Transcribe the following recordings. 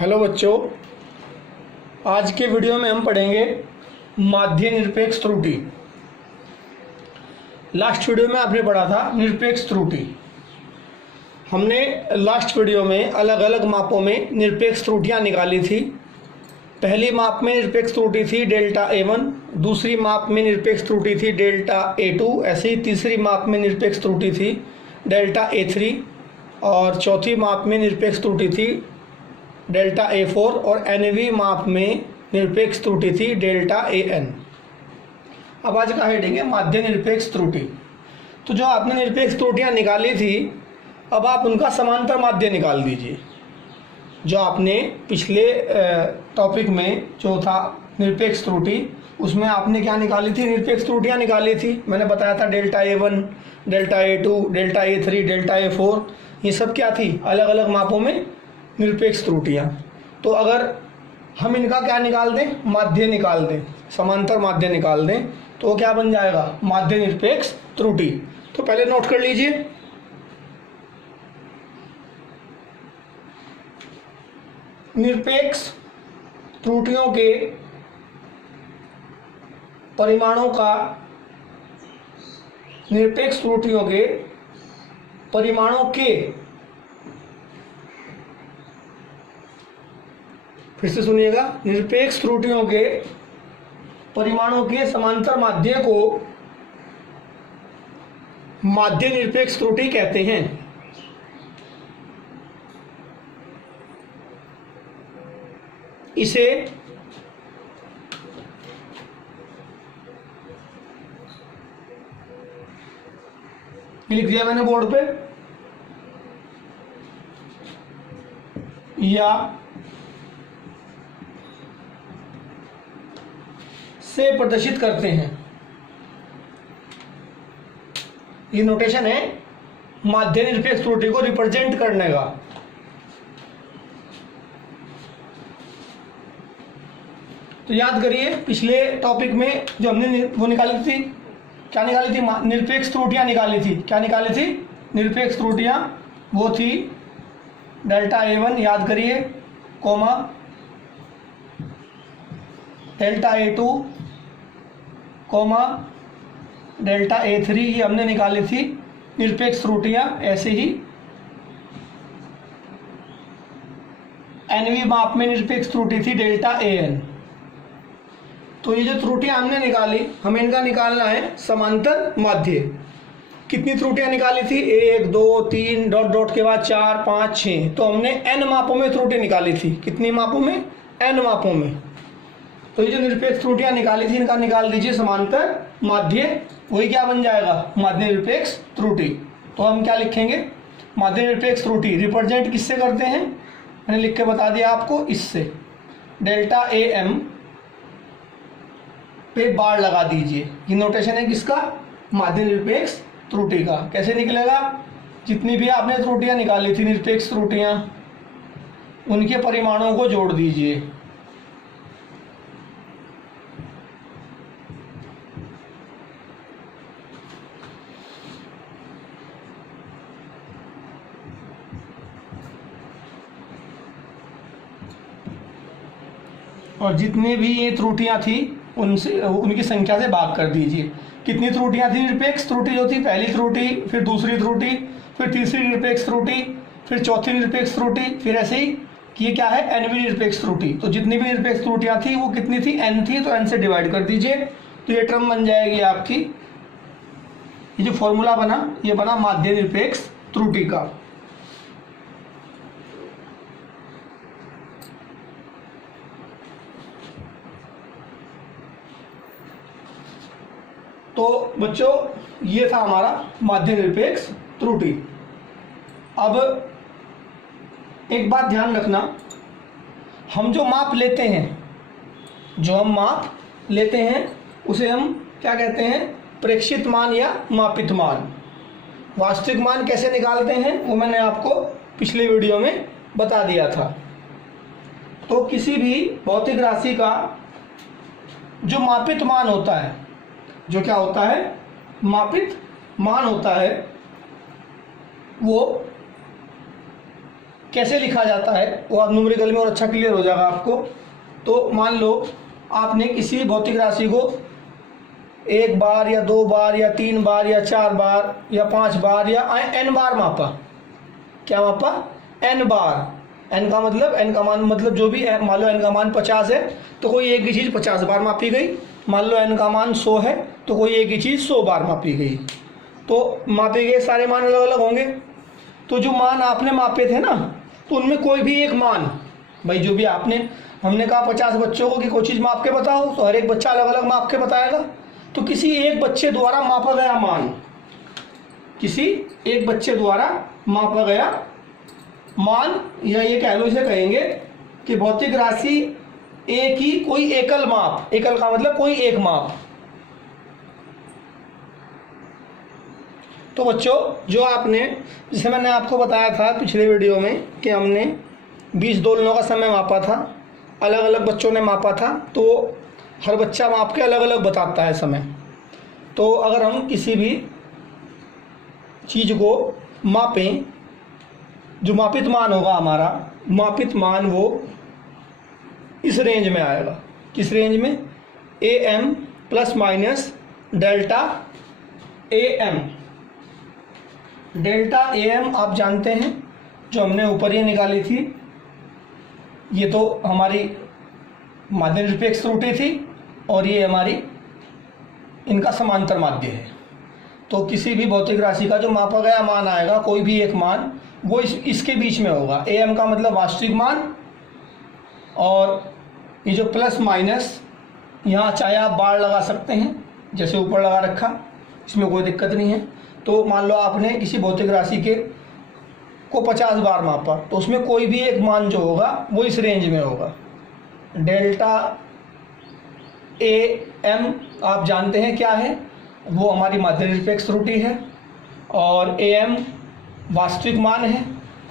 Hello बच्चों, आज के वीडियो में हम पढ़ेंगे माध्य निरपेक्ष त्रुटि। लास्ट वीडियो में आपने पढ़ा था निरपेक्ष त्रुटि। हमने लास्ट वीडियो में अलग अलग मापों में निरपेक्ष त्रुटियां निकाली थी। पहली माप में निरपेक्ष त्रुटि थी डेल्टा A1, दूसरी माप में निरपेक्ष त्रुटि थी डेल्टा A2, ऐसे ही तीसरी माप में निरपेक्ष त्रुटि थी डेल्टा A3 और चौथी माप में निरपेक्ष त्रुटि थी डेल्टा A4 और nवीं माप में निरपेक्ष त्रुटि थी डेल्टा AN। अब आज का हेडिंग है माध्य निरपेक्ष त्रुटि। तो जो आपने निरपेक्ष त्रुटियां निकाली थी, अब आप उनका समांतर माध्य निकाल दीजिए। जो आपने पिछले टॉपिक में जो था निरपेक्ष त्रुटि, उसमें आपने क्या निकाली थी? निरपेक्ष त्रुटियां निकाली थी। मैंने बताया था delta A1, delta A2, delta A3, delta A4, ये सब क्या थी? अलग अलग मापों में निरपेक्ष त्रुटियां। तो अगर हम इनका क्या निकाल दें? माध्य निकाल दें, समांतर माध्य निकाल दें, तो क्या बन जाएगा? माध्य निरपेक्ष त्रुटि। तो पहले नोट कर लीजिए, निरपेक्ष त्रुटियों के परिमाणों का, निरपेक्ष त्रुटियों के परिमाणों के, फिर से सुनिएगा, निरपेक्ष त्रुटियों के परिमाणों के समांतर माध्य को माध्य निरपेक्ष त्रुटि कहते हैं। इसे लिख दिया मैंने बोर्ड पे, या से प्रदर्शित करते हैं। ये नोटेशन है माध्य निरपेक्ष त्रुटि को रिप्रेजेंट करने का। तो याद करिए, पिछले टॉपिक में जो हमने वो निकाली थी, क्या निकाली थी? निरपेक्ष त्रुटियां निकाली थी। क्या निकाली थी? निरपेक्ष त्रुटियां वो थी डेल्टा A1, याद करिए, coma delta A2, coma delta A3, ये हमने निकाली थी निरपेक्ष त्रुटियां। ऐसे ही nवीं माप में निरपेक्ष त्रुटि थी डेल्टा AN। तो ये जो त्रुटियां हमने निकाली, हमें इनका निकालना है समांतर माध्य। कितनी त्रुटियां निकाली थी? 1, 2, 3 डॉट डॉट के बाद 4, 5, 6। तो हमने n मापों में त्रुटि निकाली थी। कितनी मापों में? n मापों में। तो ये जो निरपेक्ष त्रुटियां निकाली थी, इनका निकाल दीजिए समांतर माध्य। वही क्या बन जाएगा? माध्य निरपेक्ष त्रुटि। तो हम क्या लिखेंगे? माध्य निरपेक्ष त्रुटि रिप्रेजेंट किससे करते हैं? मैंने लिख के बता दिया आपको, इससे। डेल्टा AM पे बार लगा दीजिए। ये नोटेशन है किसका? माध्य निरपेक्ष त्रुटि का। कैसे निकलेगा? जितनी भी आपने त्रुटियां निकाली थी, निरपेक्ष त्रुटियां, उनके परिमाणों को जोड़ दीजिए। और जितनी भी ये त्रुटियां थी, उनसे उनकी संख्या से भाग कर दीजिए। कितनी त्रुटियां थी? निरपेक्ष त्रुटि जो थी, पहली त्रुटि, फिर दूसरी त्रुटि, फिर तीसरी निरपेक्ष त्रुटि, फिर चौथी निरपेक्ष त्रुटि, फिर ऐसे ही ये क्या है? nवीं निरपेक्ष त्रुटि। तो जितनी भी निरपेक्ष त्रुटियां थी वो कितनी थी? n थी। तो n से डिवाइड कर दीजिए, तो ये टर्म बन जाएगी आपकी, ये जो फॉर्मूला बना, ये बना माध्य निरपेक्ष त्रुटि का। तो बच्चों, ये था हमारा माध्य निरपेक्ष त्रुटि। अब एक बात ध्यान रखना, हम जो माप लेते हैं, जो हम माप लेते हैं, उसे हम क्या कहते हैं? प्रेक्षित मान या मापित मान। वास्तविक मान कैसे निकालते हैं वो मैंने आपको पिछले वीडियो में बता दिया था। तो किसी भी भौतिक राशि का जो मापित मान होता है, जो क्या होता है? मापित मान होता है, वो कैसे लिखा जाता है वो आप न्यूमेरिकल में और अच्छा क्लियर हो जाएगा आपको। तो मान लो आपने किसी भौतिक राशि को 1 बार या 2 बार या 3 बार या 4 बार या 5 बार या n बार मापा। क्या मापा? n बार। n का मतलब, n का मान मतलब जो भी है, मान लो n का मान 50 है तो कोई एक ही चीज़ 50 बार मापी गई। मान लो n का मान 100 है तो कोई एक ही चीज़ 100 बार मापी गई। तो मापे गए सारे मान अलग अलग होंगे। तो जो मान आपने मापे थे ना, तो उनमें कोई भी एक मान, भाई जो भी आपने, हमने कहा 50 बच्चों को कि कोई चीज़ माप के बताओ, तो हर एक बच्चा अलग अलग माप के बताएगा। तो किसी एक बच्चे द्वारा मापा गया मान, किसी एक बच्चे द्वारा मापा गया मान, या ये कह लो, इसे कहेंगे कि भौतिक राशि ए की कोई एकल माप। एकल का मतलब कोई एक माप। तो बच्चों, जो आपने, जैसे मैंने आपको बताया था पिछले वीडियो में कि हमने 20 दोलनों का समय मापा था, अलग अलग बच्चों ने मापा था, तो हर बच्चा माप के अलग अलग बताता है समय। तो अगर हम किसी भी चीज़ को मापें, जो मापित मान होगा हमारा, मापित मान वो इस रेंज में आएगा। किस रेंज में? AM plus minus delta AM। Delta AM आप जानते हैं, जो हमने ऊपर ये निकाली थी, ये तो हमारी माध्य निरपेक्ष त्रुटि थी और ये हमारी, इनका समांतर माध्य है। तो किसी भी भौतिक राशि का जो मापा गया मान आएगा, कोई भी एक मान, वो इसके बीच में होगा। AM का मतलब वास्तविक मान, और ये जो प्लस माइनस, यहाँ चाहे आप बार लगा सकते हैं, जैसे ऊपर लगा रखा, इसमें कोई दिक्कत नहीं है। तो मान लो आपने किसी भौतिक राशि के को 50 बार मापा, तो उसमें कोई भी एक मान जो होगा वो इस रेंज में होगा। डेल्टा AM आप जानते हैं क्या है, वो हमारी माध्य निरपेक्ष त्रुटि है, और AM वास्तविक मान है।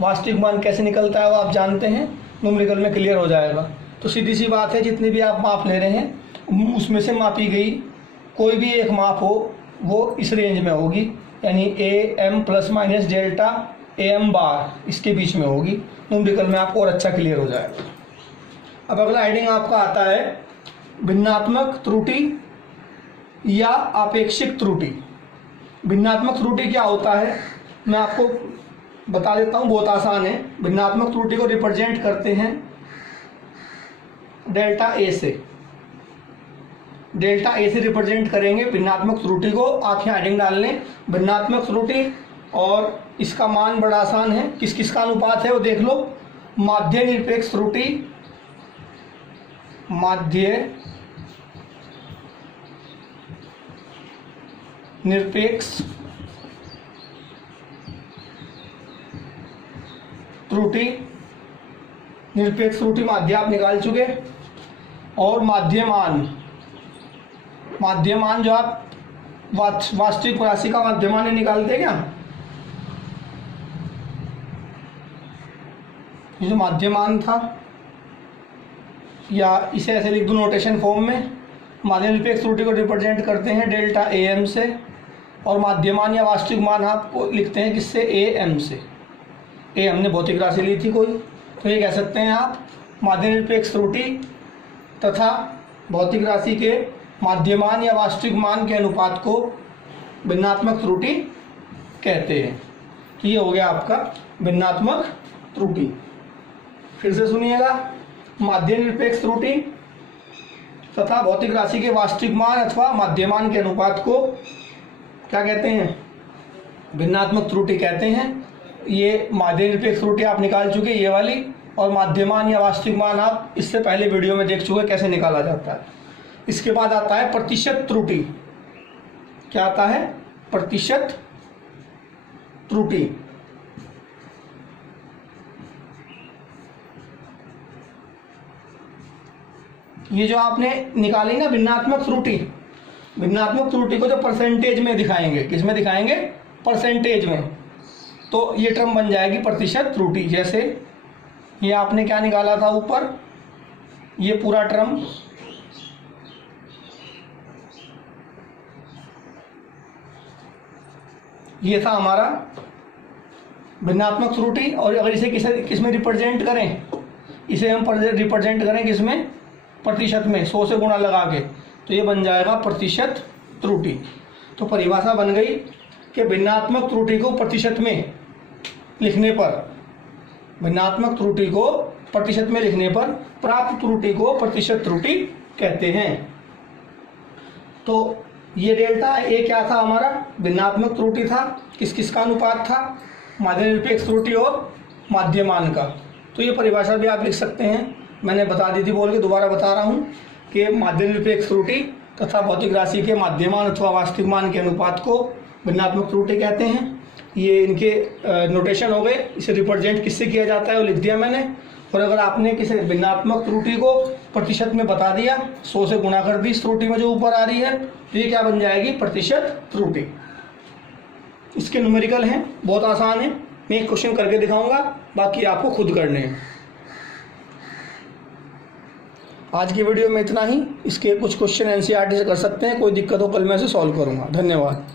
वास्तविक मान कैसे निकलता है वो आप जानते हैं, न्यूमेरिकल में क्लियर हो जाएगा। तो सीधी सी बात है, जितनी भी आप माप ले रहे हैं उसमें से मापी गई कोई भी एक माप हो वो इस रेंज में होगी, यानी AM plus minus delta AM बार इसके बीच में होगी। न्यूमेरिकल में आपको और अच्छा क्लियर हो जाएगा। अब अगला हेडिंग आपका आता है भिन्नात्मक त्रुटि या आपेक्षिक त्रुटि। भिन्नात्मक त्रुटि क्या होता है मैं आपको बता देता हूँ, बहुत आसान है। भिन्नात्मक त्रुटि को रिप्रेजेंट करते हैं डेल्टा A से। डेल्टा A से रिप्रेजेंट करेंगे भिन्नात्मक त्रुटि को। आप यहाँ हेडिंग डाल लें भिन्नात्मक त्रुटि, और इसका मान बड़ा आसान है। किस किस का अनुपात है वो देख लो। माध्य निरपेक्ष त्रुटि, माध्य निरपेक्ष त्रुटि, निरपेक्ष त्रुटि माध्य आप निकाल चुके, और माध्यमान, माध्यमान जो आप वास्तविक राशि का माध्यमान निकालते हैं क्या, ये जो माध्यमान था, या इसे ऐसे लिख दूं नोटेशन फॉर्म में, माध्य निरपेक्ष त्रुटि को रिप्रेजेंट करते हैं डेल्टा AM से, और माध्यमान या वास्तविक मान आपको लिखते हैं किससे, AM से। ए हमने भौतिक राशि ली थी कोई, तो ये कह सकते हैं आप माध्य निरपेक्ष त्रुटि तथा भौतिक राशि के माध्यमान या वास्तविक मान के अनुपात को भिन्नात्मक त्रुटि कहते हैं। ये हो गया आपका भिन्नात्मक त्रुटि। फिर से सुनिएगा, माध्य निरपेक्ष त्रुटि तथा भौतिक राशि के वास्तविक मान अथवा माध्यमान के अनुपात को क्या कहते हैं, भिन्नात्मक त्रुटि कहते हैं। ये माध्य निरपेक्ष त्रुटि आप निकाल चुके ये वाली, और माध्यमान या वास्तविक मान आप इससे पहले वीडियो में देख चुके कैसे निकाला जाता है। इसके बाद आता है प्रतिशत त्रुटि। क्या आता है, प्रतिशत त्रुटि। ये जो आपने निकाली ना भिन्नात्मक त्रुटि, भिन्नात्मक त्रुटि को जो परसेंटेज में दिखाएंगे, किस में दिखाएंगे, परसेंटेज में, तो ये टर्म बन जाएगी प्रतिशत त्रुटि। जैसे ये आपने क्या निकाला था ऊपर, ये पूरा टर्म, ये था हमारा भिन्नात्मक त्रुटि। और अगर इसे किस में रिप्रेजेंट करें, इसे हम रिप्रेजेंट करें किस में, प्रतिशत में, 100 से गुणा लगा के, तो ये बन जाएगा प्रतिशत त्रुटि। तो परिभाषा बन गई कि भिन्नात्मक त्रुटि को प्रतिशत में लिखने पर, भिन्नात्मक त्रुटि को प्रतिशत में लिखने पर प्राप्त त्रुटि को प्रतिशत त्रुटि कहते हैं। तो ये डेल्टा ए क्या था हमारा, भिन्नात्मक त्रुटि था। किस किस का अनुपात था, माध्य निरपेक्ष त्रुटि और माध्यमान का। तो ये परिभाषा भी आप लिख सकते हैं, मैंने बता दी थी बोल के दोबारा बता रहा हूँ कि माध्य निरपेक्ष त्रुटि तथा भौतिक राशि के माध्यमान अथवा वास्तविक मान के अनुपात को भिन्नात्मक त्रुटि कहते हैं। ये इनके नोटेशन हो गए। इसे रिप्रेजेंट किससे किया जाता है वो लिख दिया मैंने। और अगर आपने किसी भिन्नात्मक त्रुटि को प्रतिशत में बता दिया, 100 से गुणा कर दी इस त्रुटि में जो ऊपर आ रही है, तो ये क्या बन जाएगी, प्रतिशत त्रुटि। इसके न्यूमेरिकल हैं, बहुत आसान है, मैं एक क्वेश्चन करके दिखाऊंगा, बाकी आपको खुद करने हैं। आज की वीडियो में इतना ही। इसके कुछ क्वेश्चन एनसीईआरटी से कर सकते हैं, कोई दिक्कत हो कल मैं इसे सॉल्व करूंगा। धन्यवाद।